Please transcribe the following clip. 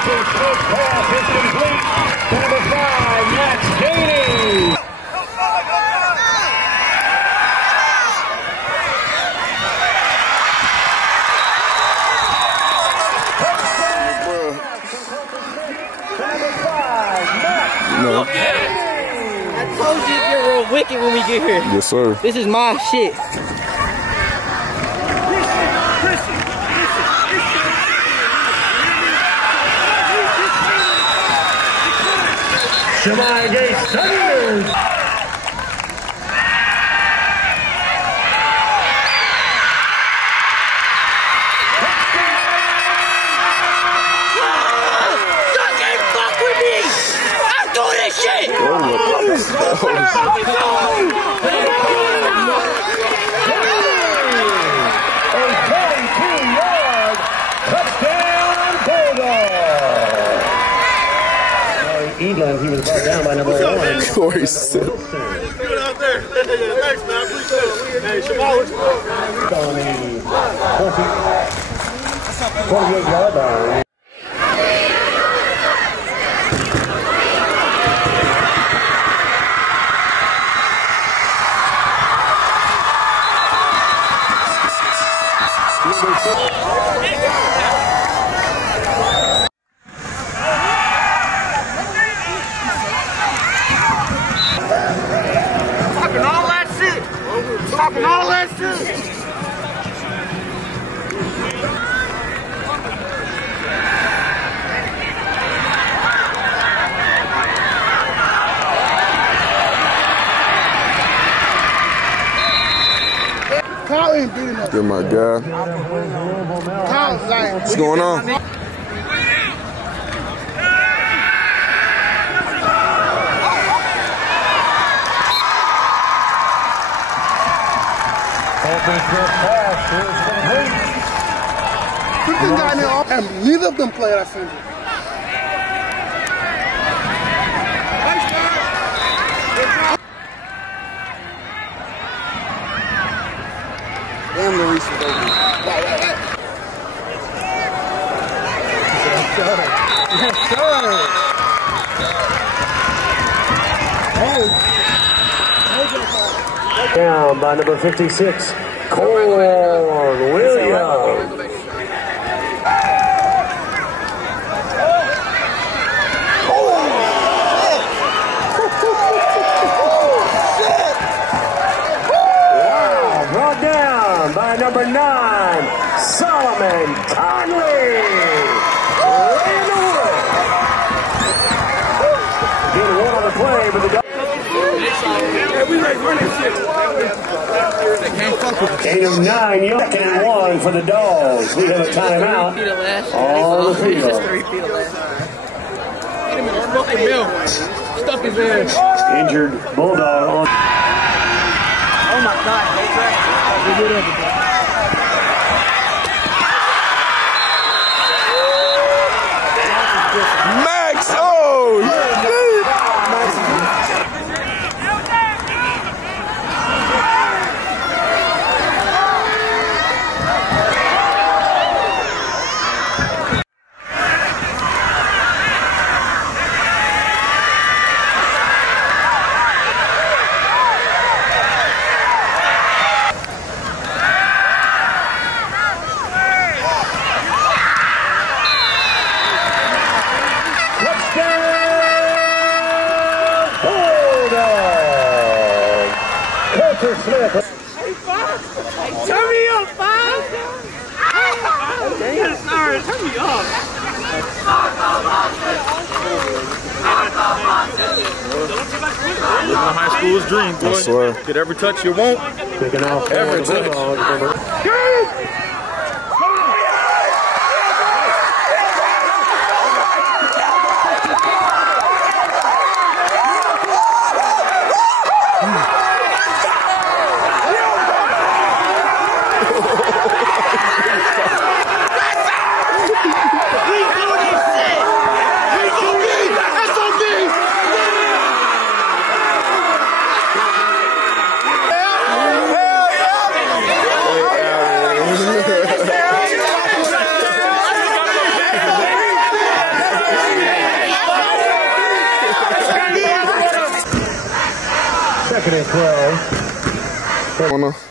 Pass is complete. Number 5, Max Gainey. No. I told you it get real wicked when we get here. Yes, sir. This is my shit. Shemai Gates Thunders. Shit! A 22-yard touchdown Bulldog. England, he was brought down by number 1. Corey said. Good out there. Thanks, man. Hey, Shabbat, what's On the 28-yard line. Talking all that shit. Kyle ain't beating us. Good, my guy. Kyle's like, What's going on? and neither of them play at Central. Damn, Maurice was over. Yes, sir. Down by number 56, Corn Williams. Wow, brought down by number 9, Solomon Conley. Getting one on the play, but the gain of 9, Young and 1 for the Dogs. We have a timeout on the field. Injured Bulldog on. Oh my God. Max! Oh! Smith. Turn me up, Bob! Yes, sorry, turn me up. Living a high school's dream, boy. I swear. Get every touch you want. Kicking off Every touch. Second and 12. Come on now.